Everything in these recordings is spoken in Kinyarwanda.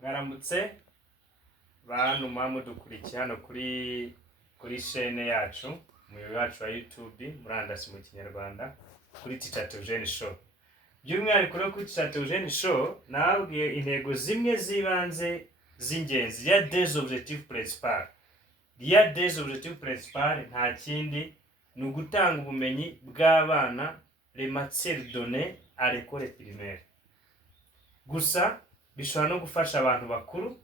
Mwaramutse bantu mudukurikiye hano kuri chaîne yacu umuyoboro wacu wa YouTube murandasi mu Kinyarwanda kuri Teacher Theogene Show. By'umwihariko rero kuri Teacher Theogene Show nabwiye intego zimwe zibanze z'ingenzi ya des objectifs principaux. Ya des objectifs principaux nta kindi ni ugutanga ubumenyi bw'abana les matières données à l'école primaire. Gusa bishobora no gufasha abantu bakuru.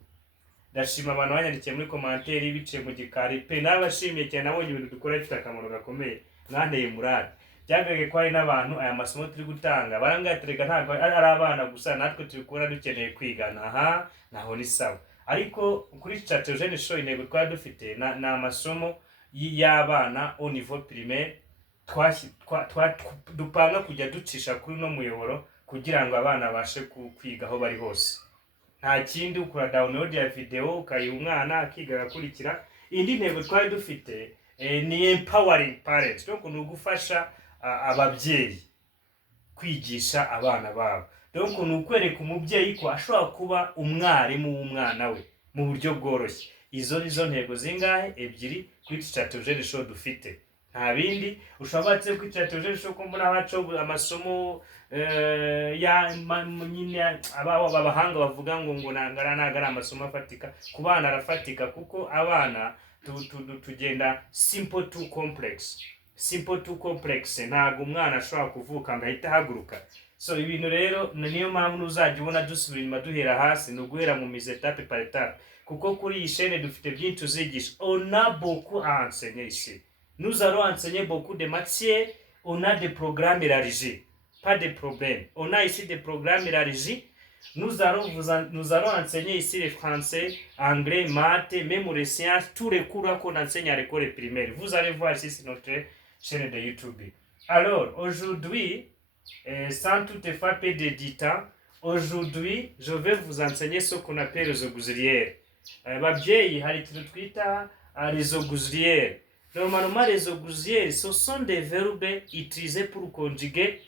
Ndashima abantu banyandikiye muri commentaire biciye mu gikari pe n'abashimiye cyane nabonye ibintu dukora bifite akamaro gakomeye mwanteye murade. Byagaragaye ko hari n'abantu aya masomo turi gutanga barangatereka ntabwo ari abana gusa natwe tubikora dukeneye kwigana. Aha naho ni sawa, ariko kuri Teacher Theogene Show intego twari dufite na amasomo y'abana au niveau primaire dupanga kujya ducisha kuri no muyoboro kugira ngo abana bashe kwiga aho bari hose. Nta kindi ukora download ya video ukayiha umwana akiga agakurikira. Indi ntego twari dufite ni empowering parents, donc ni ugufasha ababyeyi kwigisha abana babo. Donc ni ukwereka umubyeyi ko ashobora kuba umwarimu w'umwana we mu buryo bworoshye. Izo nizo ntego zingahe? Ebyiri kuri Teacher Theogene Show dufite. Nta bindi ushobora kuri Teacher Theogene Show ko mbona baco amasomo ya nyine abahanga bavuga ngo nagara amasomo afatika ku bana arafatika, kuko abana tugenda simple to complex. Ntago umwana ashobora kuvuka ngo ahita haguruka. So ibintu rero niyo mpamvu uzajya ubona dusubira inyuma duhera hasi, no guhera mu mise étape par étape, kuko kuri iyi chaîne dufite byinshi tuzigisha. On a beaucoup à enseigner ici. Nous allons enseigner beaucoup de matières. On a des programmes élargis, pas de problème. On a ici des programmes élargis. Nous allons enseigner ici le français, anglais, maths, même les sciences, tous les cours qu'on enseigne à l'école primaire. Vous allez voir ici sur notre chaîne de YouTube. Alors, aujourd'hui, sans toutefois perdre de temps, aujourd'hui, je vais vous enseigner ce qu'on appelle les auxiliaires. Babyeyi, hari ikintu twita les auxiliaires. Normalement, les auxiliaires, ce sont des verbes utilisés pour conjuguer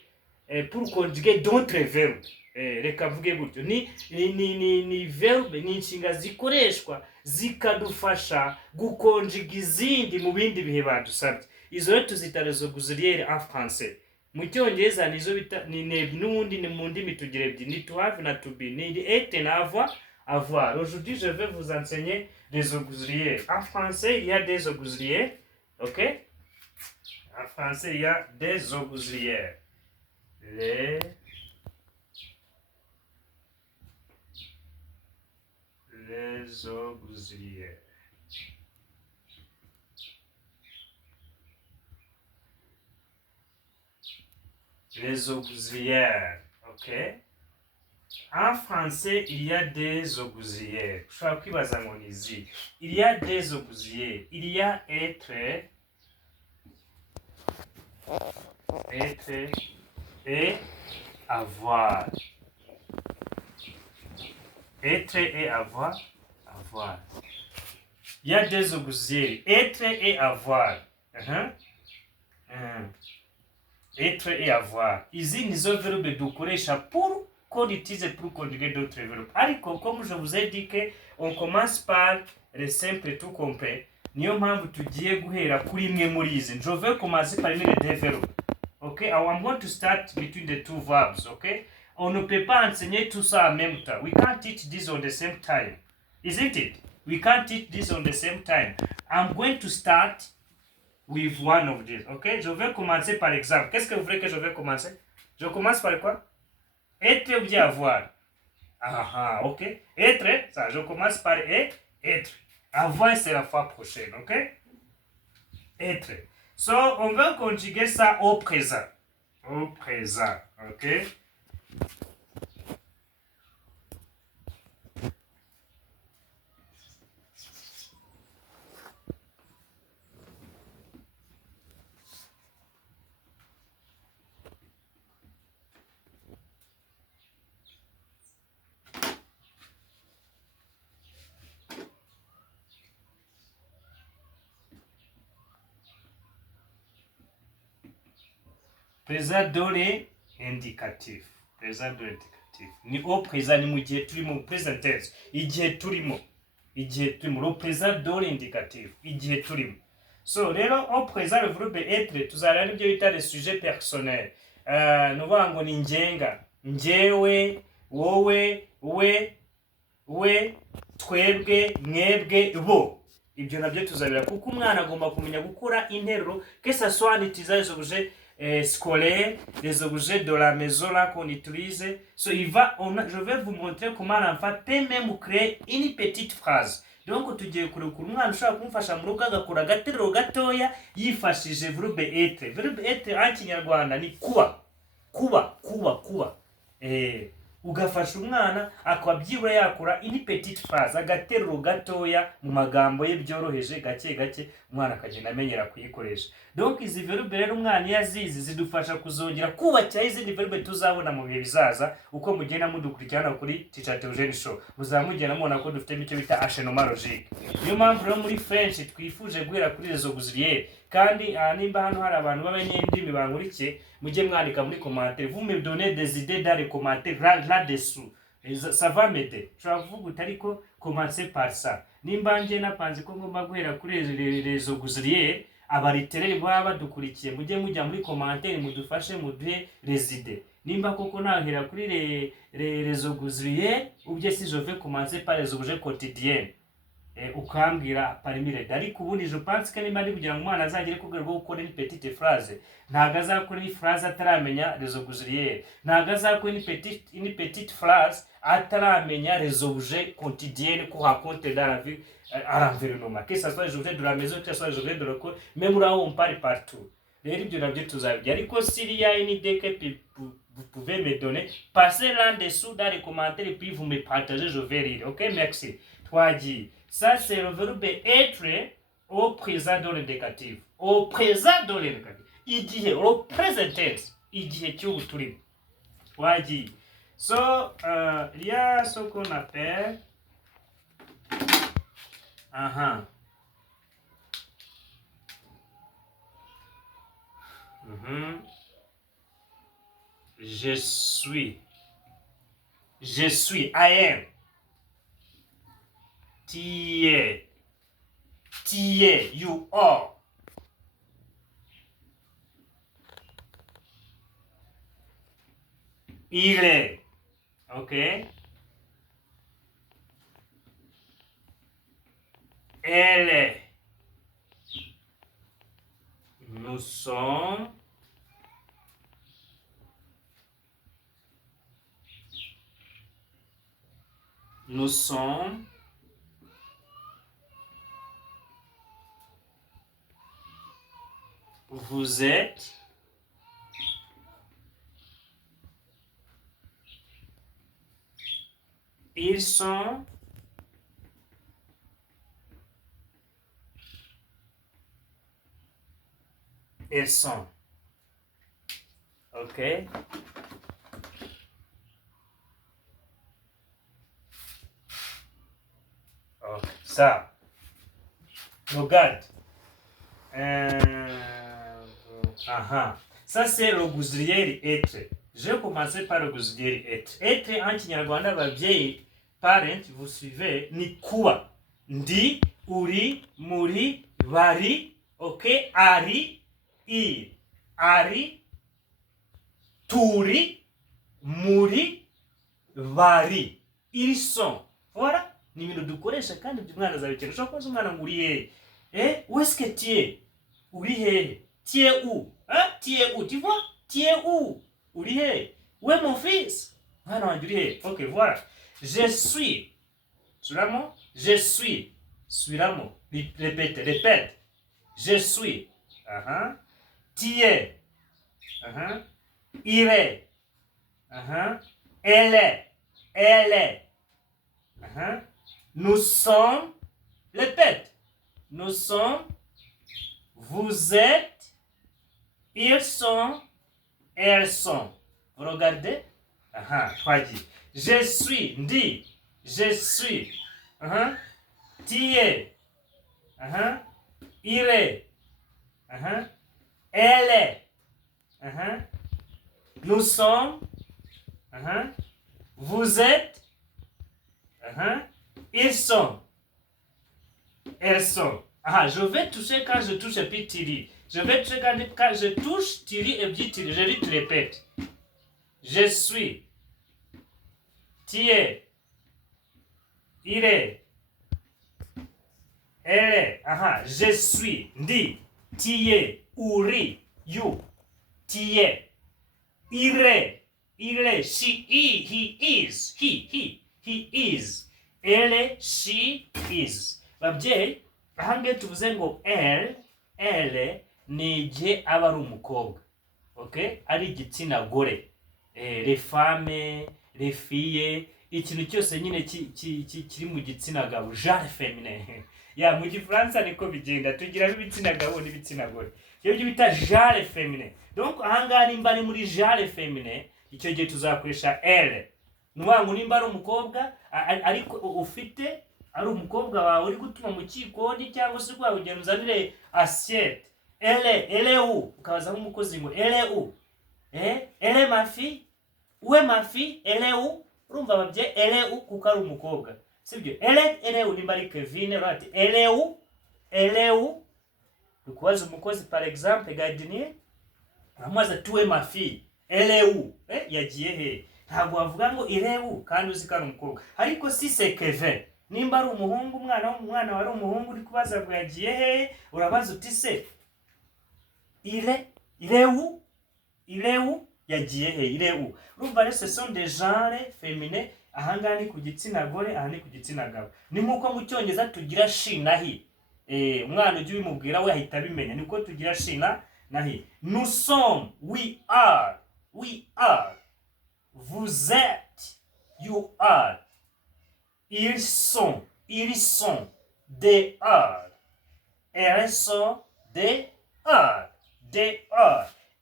d'autres verbes. Reka mvuge gutyo, ni verbe, ni inshinga zikoreshwa zikadufasha gukonjiga izindi mu bindi bihe badusabye. Izo rero tuzita les auxiliaires en français. Mu cyongereza nizo bita n'ubundi ni mu ndimi tugira ebyiri, ni to have na to be, ni être na avoir. Aujourd'hui, je vais vous enseigner des auxiliaires. En français, il y a des auxiliaires. Ok? En français, il y a des auxiliaires. Les auxiliaires. Les auxiliaires. Ok? En français, il y a des auxiliaires. Il y a des auxiliaires. Il y a être et avoir. Être et avoir. Il y a des auxiliaires. Être et avoir. Être et avoir. Ici, nous avons verbe dukoresha pour qu'on utilise pour conjuguer d'autres verbes. Ariko, comme je vous ai dit que on commence par le simple tout complet. Niyo mpamvu tugiye guhera kuri imwe muri izi. Je vais commencer par les deux verbes. Okay, I'm going to start between the two verbs. Okay, on ne peut pas enseigner tout ça en même temps. We can't teach this on the same time, isn't it? We can't teach this on the same time. I'm going to start with one of these. Okay, je vais commencer par exemple. Qu'est-ce que vous voulez que je vais commencer? Je commence par quoi? Être ou bien avoir? Ah, ok. Être, ça, je commence par être. Avoir, c'est la fois prochaine, ok? Être. So, on va conjuguer ça au présent. Au présent, ok? Présent donné indicatif. Présent donné indicatif. indicatif. Ni au présent, ni mu gihe turimo, present tense. Igihe turimo. Le présent de l'indicatif. Igihe turimo. So, rero, au présent, le verbe être, tuzareba n'ibyo bita le sujet personnel. Nuvuga ngo ni ngenga. Njyewe, wowe, we, twebwe, mwebwe, bo. Ibyo nabyo tuzabira kuko umwana agomba kumenya gukora interuro que ça soit en utilisant les objets scolaires, les objets de la maison là qu'on utilise. So je vais vous montrer comment l'enfant peut même créer une petite phrase. Donc tugiye kurekura umwana ushobora kumufasha mu rugo agakora agateruro gatoya yifashije verbe être. Verbe être en kinyarwanda ni kuba. Ugafasha umwana akaba byibura yakora ini petite phrase agateruro gatoya mu magambo ye byoroheje gake umwana akagenda amenyera kuyikoresha. Donc izi verbe rero umwana yazizi zidufasha kuzongera kubakira izindi verbe tuzabona mu bihe bizaza uko mugenda mudukurikirana kuri Teacher Theogene Show. Muzamugenda mubona ko dufite icyo bita enchaînement logique. Niyo mpamvu rero muri French twifuje guhera kuri les auxiliaires kandi nimba hano hari abantu b'abanyendimi bangurikiye mujye mwandika muri commentaire, vous me donnez des idées dans les commentaires là-dessous, ça va m'aider. Ushobora kuvuga utari ko commencer par ça. Nimba nje napanze ko ngomba guhera kuri les auxiliaires, abaritereri baba badukurikiye mujye mujya muri commentaire mudufashe muduhe les idées. Nimba koko nahera kuri les auxiliaires ou bien si je vais commencer par les objets quotidiens, ukambwira parmi les. Ariko ubundi je pense que nimba ari kugira ngo umwana azagere ku rwego rwo gukora une petite phrase, ntago azakora une phrase ataramenya les auxiliaires, ntago azakora une petite phrase ataramenya les objets quotidiens qu'on rencontre dans la vie à l'environnement, que ce soit les objets de la maison, que ce soit les objets de l'école, même là où on parle partout. Rero ibyo nabyo tuzabijya. Ariko s'il y a une idée que vous pouvez me donner, passez là-dessous dans les commentaires et puis vous me partagez, je vais lire. Ok, merci. Twagiye. Ça, c'est le verbe être au présent de l'indicatif. Au présent de l'indicatif. Igihe, au present tense. Igihe cy'ubu turimo. Wagiye. So, il y a ce qu'on appelle... Je suis. I am. Tu es, you are. Il est, ok. Elle est. Nous sommes. Nous sommes. Vous êtes. Ils sont. Elles sont. Ok. Ok. Ça. Regarde. Ça c'est l'auxiliaire être. Je vais commencer par l'auxiliaire être. Être en kinyarwanda babyeyi, parent, vous suivez, ni kuba. Ndi, uri, muri, bari, ok, ari, i, ari, turi, muri, bari. Ils sont. Voilà. Ni ibintu dukoresha kandi umwana azabikora. Ushobora kubaza umwana ngo uri hehe? Où est-ce que tu es? Uri hehe? Tu es où? Hein? Tu es où? Tu vois? Tu es où? Uri hehe? Où est mon fils? Ah non, uri hehe? Ok, voilà. Je suis. Suivez-moi. Je suis. Suivez-moi. Répète. Je suis. Tu es. Il est. Elle est. Nous sommes. Répète. Nous sommes. Vous êtes. Ils sont. Elles sont. Vous regardez? Je suis. Ndi. Je suis. Tu es. Il est. Elle est. Nous sommes. vous êtes, ils sont, elles sont. Je vais toucher quand je touche et puis Thierry. Je vais toucher quand je touche Thierry et puis Thierry. Je lui répète. Je suis, tu es, il est, elle est. Je suis, ndi, tu es, uri, you, tu es, il est, she, he is, he is, elle est, she is. Babyeyi, ahangahe tuvuze ngo elle ni igihe aba ari umukobwa, okay, ari igitsina gore, les femmes, les filles, ikintu cyose nyine kiri mu gitsina gabo, genre féminin. Ya mu gifaransa niko bigenda, tugira ibitsina gabo n'ibitsina gore, iyo bita genre féminin. Donc ahangaha nimba ari muri genre féminin, icyo gihe tuzakoresha elle. Nuwangu nimba ari umukobwa ariko ufite ari umukobwa wawe uri gutuma mu kikoni cyangwa se kwa ugenda uzanire assiette, elle est où, ukabaza nk'umukozi ngo elle est où, elle est ma fille, où est ma fille, elle est où, urumva babye elle est où kuko ari umukobwa, sibyo? Elle est où nimba ari Kevin, urati elle est où, ukubaza umukozi par exemple gardinier, amaza tu es ma fille, elle est où, yagiye he, ntabwo wavuga ngo elle est où kandi uzi ko ari umukobwa. Ariko si c'est Kevin, nimba ari umuhungu, umwana wari umuhungu uri kubaza ngo yagiye he, urabaza uti se il est où, yagiye he, il est où. Urumva rero ce sont des genres féminins, ahangaha ni ku gitsina gore, aha ni ku gitsina gabo. Ni nkuko mu cyongereza tugira she na he, umwana ujye ubimubwira we ahita abimenya, niko tugira she na he. Nous sommes, we are, vous êtes, you are, ils sont, they are, elles sont, they are.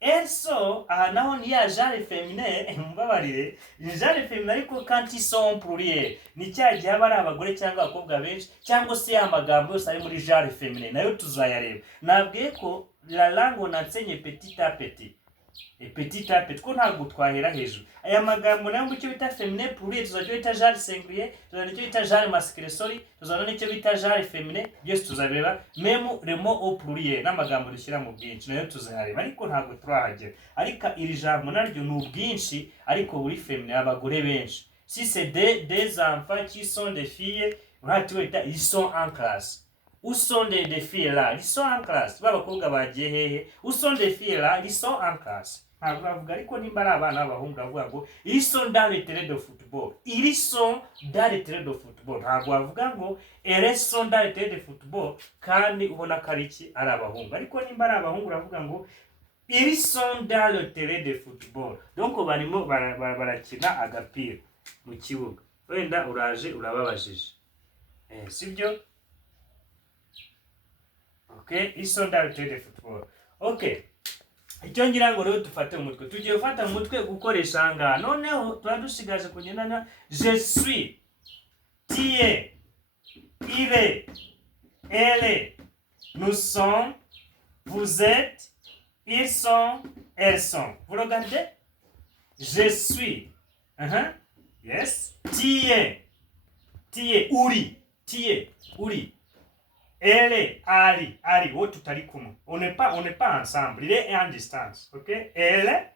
Elles sont, naho ni ya genre féminin, mbabarire, genre féminin ariko quand ils sont pluriel, ni cya gihe aba ari abagore cyangwa abakobwa benshi, cyangwa se amagambo yose ari muri genre féminin, nayo tuzayareba. Nabwiye ko la langue on enseigne petit à petit. Ko ntabwo twahera hejuru. Aya magambo nayo mu cyo bita féminin pluriel, tuzajya bita genre singulier, tuzajya icyo bita genre masculin, tuzajya n'icyo bita genre féminin, byose tuzabireba, même le mot au pluriel n'amagambo dushyira mu bwinshi nayo tuzayareba, ariko ntabwo turahagera. Ariko iri jambo naryo ni ubwinshi ariko buri féminin, abagore benshi. Si c'est des enfants qui sont des filles, ils sont en classe. Où sont des filles là? Ils sont en classe. Babakobwa bagiye hehe? Où sont des filles là? Ils sont en classe. Ntabwo bavuga ariko nimba ari abana b'abahungu bavuga ngo ils sont dans le terrain de football. Ils sont dans le terrain de football. Ntabwo bavuga ngo elles sont dans le terrain de football kandi ubona ko ari iki ari abahungu. Ariko nimba ari abahungu bavuga ngo ils sont dans le terrain de football. Donc barimo barakina agapira mu kibuga. Wenda uraje urababajije. Sibyo? Okay, ils sont dans le terrain de football. Okay. Icyo ngira ngo rero dufate umutwe. Tugiye gufata umutwe gukoresha ahangaha. Noneho tuba dusigaje kugendana je suis, tu es, il est, elle est, nous sommes, vous êtes, ils sont, elles sont. Vous regardez? Je suis. Yes. Tu es, uri, uri. Elle est, ari, oh tutari kumwe. On n'est pas ensemble. Il est en distance. OK? Elle,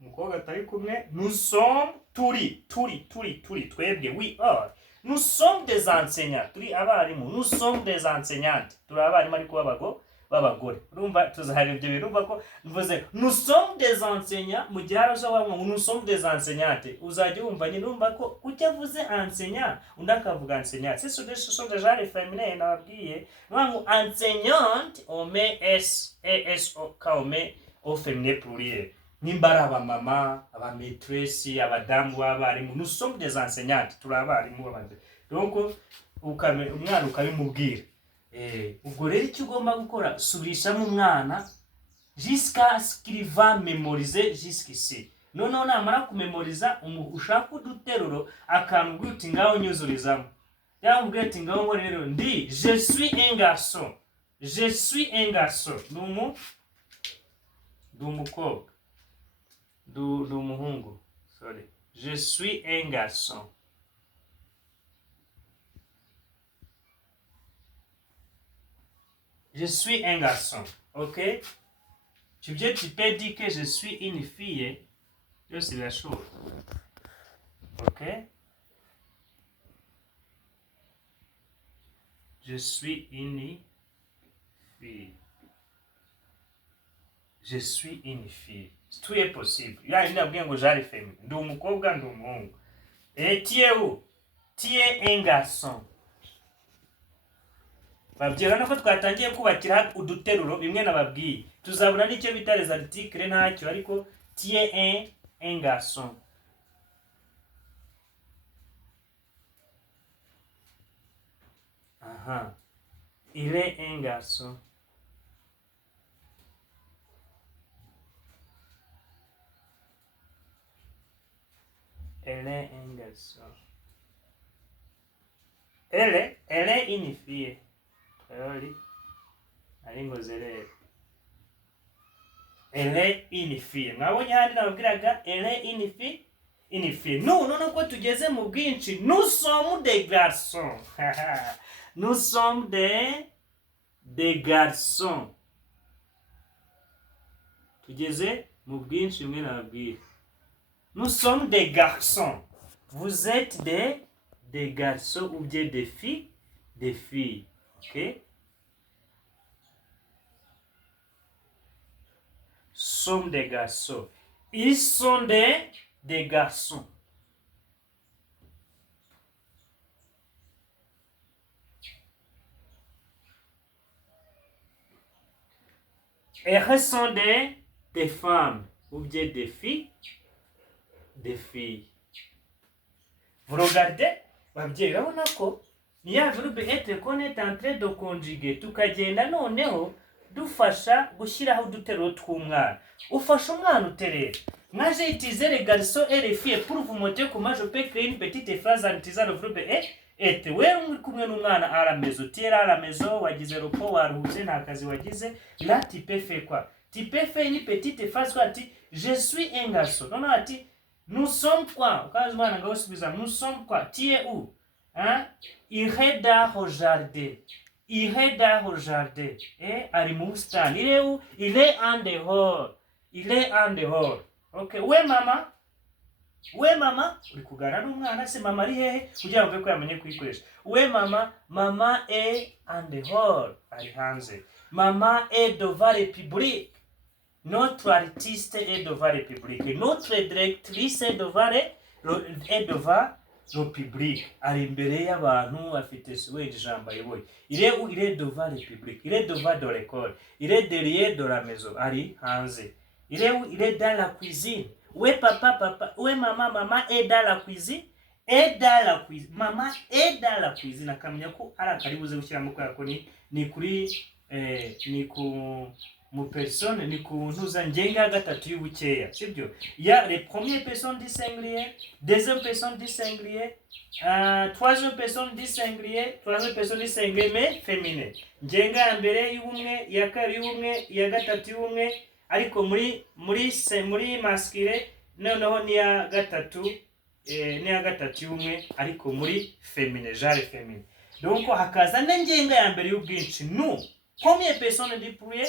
mukobwa tutari kumwe. Nous sommes, turi, twebwe, we are. Nous sommes des enseignants. Turi abarimu. Nous sommes des enseignantes. Turi abarimu ariko babagore. Urumva tuzahari ibyo birumva ko mvuze nous sommes des enseignants, mu gihe araje wamwe nous sommes des enseignantes. Uzajya wumva nyine urumva ko kucyo avuze enseignant undi akavuga enseignant. C'est ce sont des genres féminins nababwiye. Nwangu enseignante on met s quand on met au féminin pluriel. Nimba ari abamama, abamaîtresse, abadamu b'abarimu, nous sommes des enseignantes. Turi abarimu b'abandi. Donc umwana ukabimubwira. Ubwo rero icyo ugomba gukora subirishamo umwana jusqu'à ce qu'il va mémoriser jusqu'ici. Noneho namara kumemoriza ushaka uduteruro akambwira uti ngaho nyuzurizamo. Yambwira ati ngaho ngo rero ndi je suis un garçon. Ndi umukobwa. Ndi umuhungu. Sorry. Je suis un garçon. Je suis un garçon. Ok? Tu peux dire que je suis une fille. C'est la chose. Ok? Je suis une fille. Je suis une fille. Tout est possible. Il y a une bien que j'arrive à faire. Et tu es où? Tu es un garçon. Babwira ko twatangiye kubakira uduteruro bimwe nababwiye. Tuzabona n'icyo bita les articles ntacyo ariko tu es un garçon. Aha. Il est un garçon. Elle est un garçon. Elle est une fille. Elle est une fille. Mwabonye handi nababwiraga elle est une fille. Une fille. Non, ko tugeze mu bwinshi. Nous sommes des garçons. Nous sommes des garçons. Tugeze mu bwinshi mwe nababwira. Nous sommes des garçons. Vous êtes des garçons ou bien des filles? Des filles. Ok? Sommes des garçons. Ils sont des garçons. Elles sont des femmes ou bien des filles. Des filles. Vous regardez? Babyeyi urabona ko ni ya verbe être qu'on est en train de conjuguer tukagenda noneho dufasha gushyiraho uduteruro tw'umwana. Ufasha umwana uterera. Moi j'ai utilisé les garçons et les filles pour vous montrer comment je peux créer une petite phrase en utilisant le verbe être. Wewe uri kumwe n'umwana à la maison. Tu es à la maison, wagize repos, waruhuze, nta kazi wagize. Là tu peux faire quoi? Tu peux faire une petite phrase quoi? Je suis un garçon. Non, ati nous sommes quoi? Nous sommes quoi? Tu es où? Hein? Irait dans au jardin. Irait dans au jardin. Et Arimustan. Il est où? Il est en dehors. Il est en dehors. Ok. Où est maman? Où est maman? Uri kuganira n'umwana se mama ari hehe? Kugira ngo ko yamenye kuyikoresha. Où est maman? Maman est en dehors. Ari hanze. Maman est devant le public. Notre artiste est devant le public. Notre directrice est devant le public. Ari imbere y'abantu afite wenda ijambo ayoboye. Il est où? Il est devant le public. Il est devant de l'école. Il est derrière de la maison. Ari hanze. Il est où? Il est dans la cuisine. Où est papa? Où est maman? Maman est dans la cuisine. Est dans la cuisine. Maman est dans la cuisine. Akamenya ko ari akaribuze gushyiramo kubera ko ni kuri ni ku mu personne ni ku ntuza ngenga gatatu y'ubukeya sibyo. Ya les premières personnes du singulier, deuxième personne du singulier, troisième personne du singulier, troisième personne du singulier mais féminin. Ngenga ya mbere y'ubumwe, ya kabiri y'ubumwe, ya gatatu y'ubumwe ariko muri masculine noneho ni ya gatatu y'ubumwe ariko muri féminin, genre féminin. Donc hakaza n'ingenga ya mbere y'ubwinshi nous. Première personne du pluriel,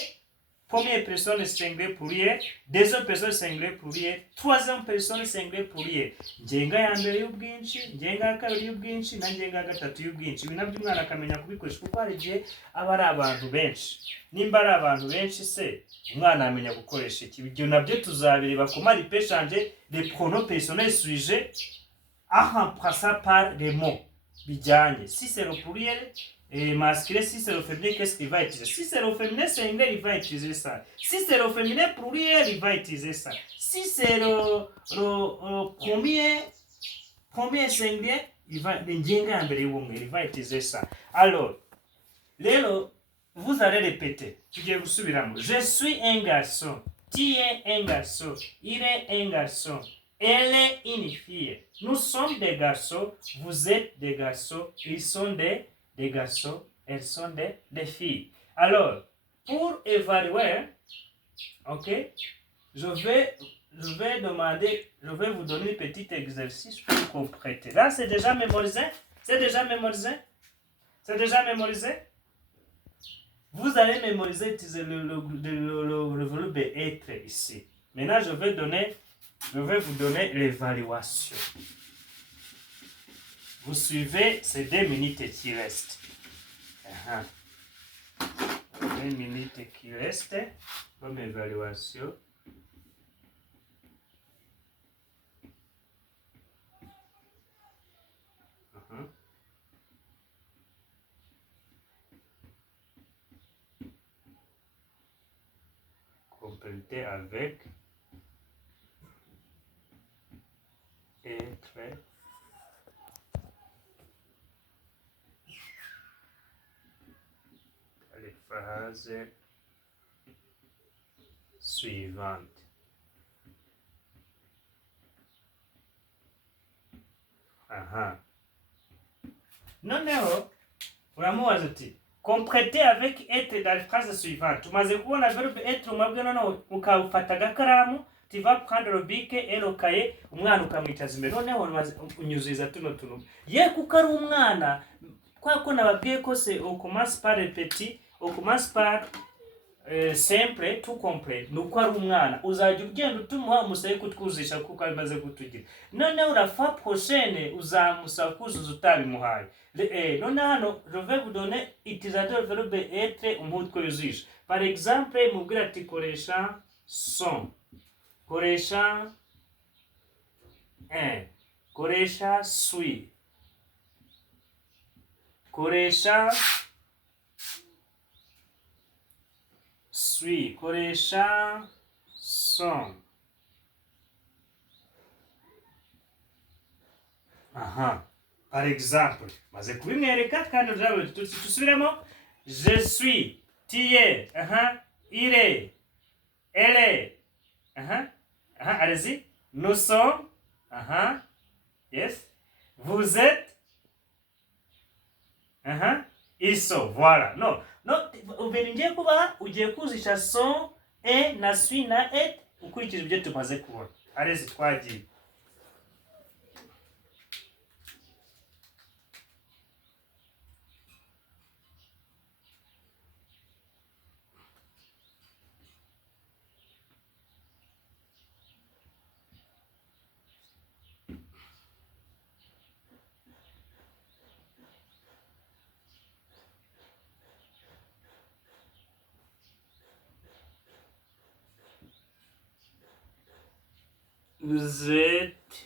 première personne singulier pluriel, deuxième personne singulier pluriel, troisième personne singulier pluriel. Ngenga ya mbere y'ubwinshi, ngenga ya kabiri y'ubwinshi na ngenga ya gatatu y'ubwinshi. Ibi nabyo umwana akamenya kubikoresha kuko hari igihe aba ari abantu benshi. Nimba ari abantu benshi se umwana amenya gukoresha iki. Ibyo nabyo tuzabireba ku mari peut changer les pronoms personnels sujets en remplaçant par les mots bijyanye. Si c'est le pluriel masculin, si c'est le féminin, qu'est-ce qu'il va utiliser? Si c'est le féminin singulier, il va utiliser ça. Si c'est le féminin pluriel, il va utiliser ça. Si c'est le premier singulier, il va utiliser ça. Alors, vous allez répéter. Je suis un garçon. Tu es un garçon. Il est un garçon. Elle est une fille. Nous sommes des garçons. Vous êtes des garçons. Ils sont des garçons. Elles sont des filles. Alors, pour évaluer, ok, je vais je vais vous donner un petit exercice pour compléter. Là, c'est déjà mémorisé? C'est déjà mémorisé? C'est déjà mémorisé? Vous allez mémoriser le verbe être ici. Maintenant, je vais vous donner l'évaluation. Vous suivez ces 2 minutes qui restent. 2 minutes qui restent comme évaluation. Compléter avec être. Les phrases suivantes. Noneho uramubaza uti compléter avec être dans les phrases suivantes. Tumaze kubona verbe être umabwe noneho ukawufata agakaramu tu vas prendre le bic et le cahier umwana ukamwicaza imbere noneho unyuzuza tuno tuntu ye kuko ari umwana kwa ko nababwiye ko se on commence par le petit on commence par simple tout complet nuko ari umwana uzajya ugenda utumuha umusaye kutwuzisha kuko amaze kutugira none urafa prochaine uzamusaba kuzuza utabimuhaye none hano je vais vous donner utilisateur verbe être umutwe yuzisha par exemple mubwira ati koresha son koresha koresha suis koresha suis koresha son. Par exemple maze kubimwereka kandi urabe tusubiremo je suis tu es il est elle est allez-y nous sommes yes vous êtes ils sont voilà non ubeni ngiye kuba ugiye kuzisha son et na suis na et ukurikije ibyo tumaze kubona allez-y twagiye. Vous êtes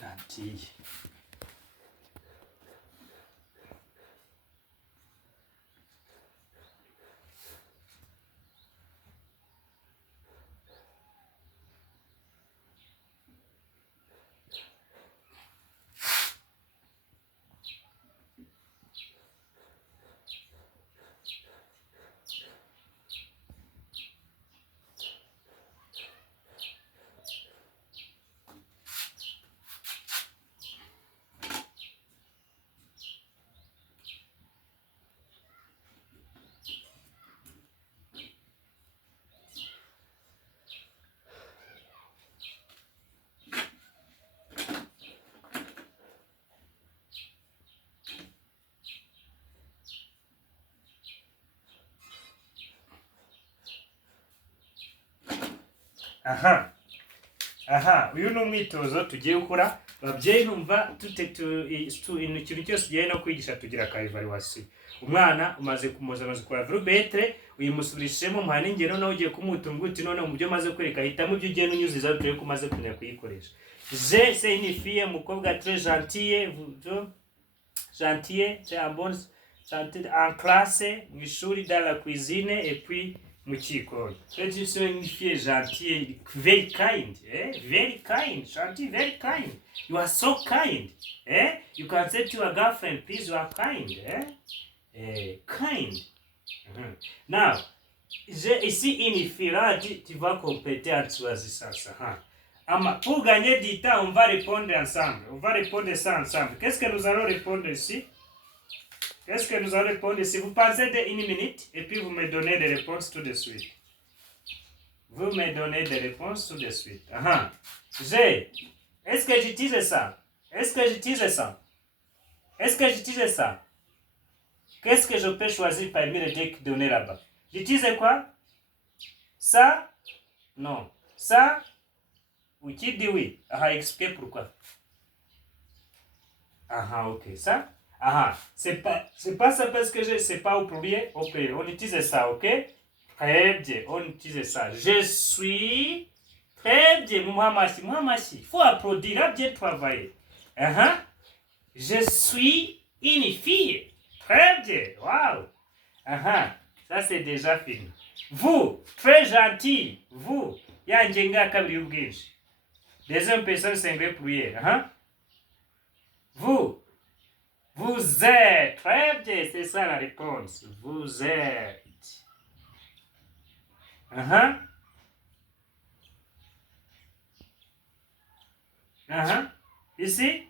gentil. Uyu ni umwitozo tugiye gukora babyeyi numva ikintu cyose ugiye no kwigisha tugira ka evaluation umwana umaze kumuza kwa verbe être uyimusubirishemo muhana ingero nawe ugiye kumutunga uti none mu byo maze kwereka hitamo ibyo ugiye unyuziza byo kumaze kumenya kuyikoresha. Je c'est une fille umukobwa très gentille c'est un bon santé en classe mu ishuri dans la cuisine et puis Muchiko. Let you say une fille gentille, very kind, very kind, gentil, very kind. You are so kind, You can say to your girlfriend, please, you are kind, kind. Now, ici une fille là, tu vas compléter en choisissant ça. Pour gagner du temps, on va répondre ensemble. On va répondre ça ensemble. Qu'est-ce que nous allons répondre ici? Qu'est-ce que nous allons répondre ici? Vous pensez de 1 minute et puis vous me donnez des réponses tout de suite. Vous me donnez des réponses tout de suite. Est-ce que j'utilise ça? Est-ce que j'utilise ça? Est-ce que j'utilise ça? Qu'est-ce que je peux choisir parmi les deux données là-bas? J'utilise quoi? Ça? Non. Ça? Oui, qui dit oui? Expliquez pourquoi. Ok, ça? C'est pas ça parce que c'est pas au pluriel? Ok, on utilise ça, ok? Très bien, on utilise ça. Je suis... Très bien, Mouhamashi. Il faut applaudir, a bien travaillé. Je suis une fille. Très bien, waouh. Ça c'est déjà fini. Vous, très gentil. Vous, yanjenga kabiri ubwinshi. Deuxième personne singulier pluriel. Vous êtes. Très bien, c'est ça la réponse. Vous êtes. Ici?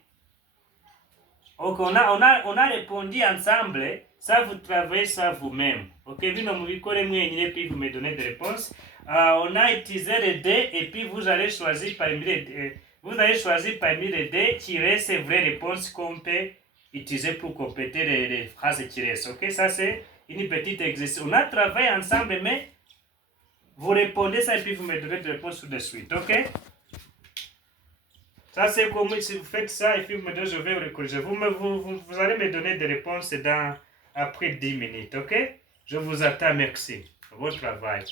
Ok, on a répondu ensemble. Ça, vous travaillez ça vous-même. Ok, puis puis vous me donnez des réponses. On a utilisé les deux et puis vous allez choisir parmi les deux qui restent les vraies réponses qu'on peut utiliser pour compléter les phrases qui restent. Ok, ça c'est une petite exercice. On a travaillé ensemble, mais vous répondez ça et puis vous me donnez des réponses tout de suite. Ok? Ça, c'est comme si vous faites ça et puis vous me dites, je vais le corriger. Vous allez me donner des réponses après 10 minutes, ok? Je vous attends, merci. Bon travail.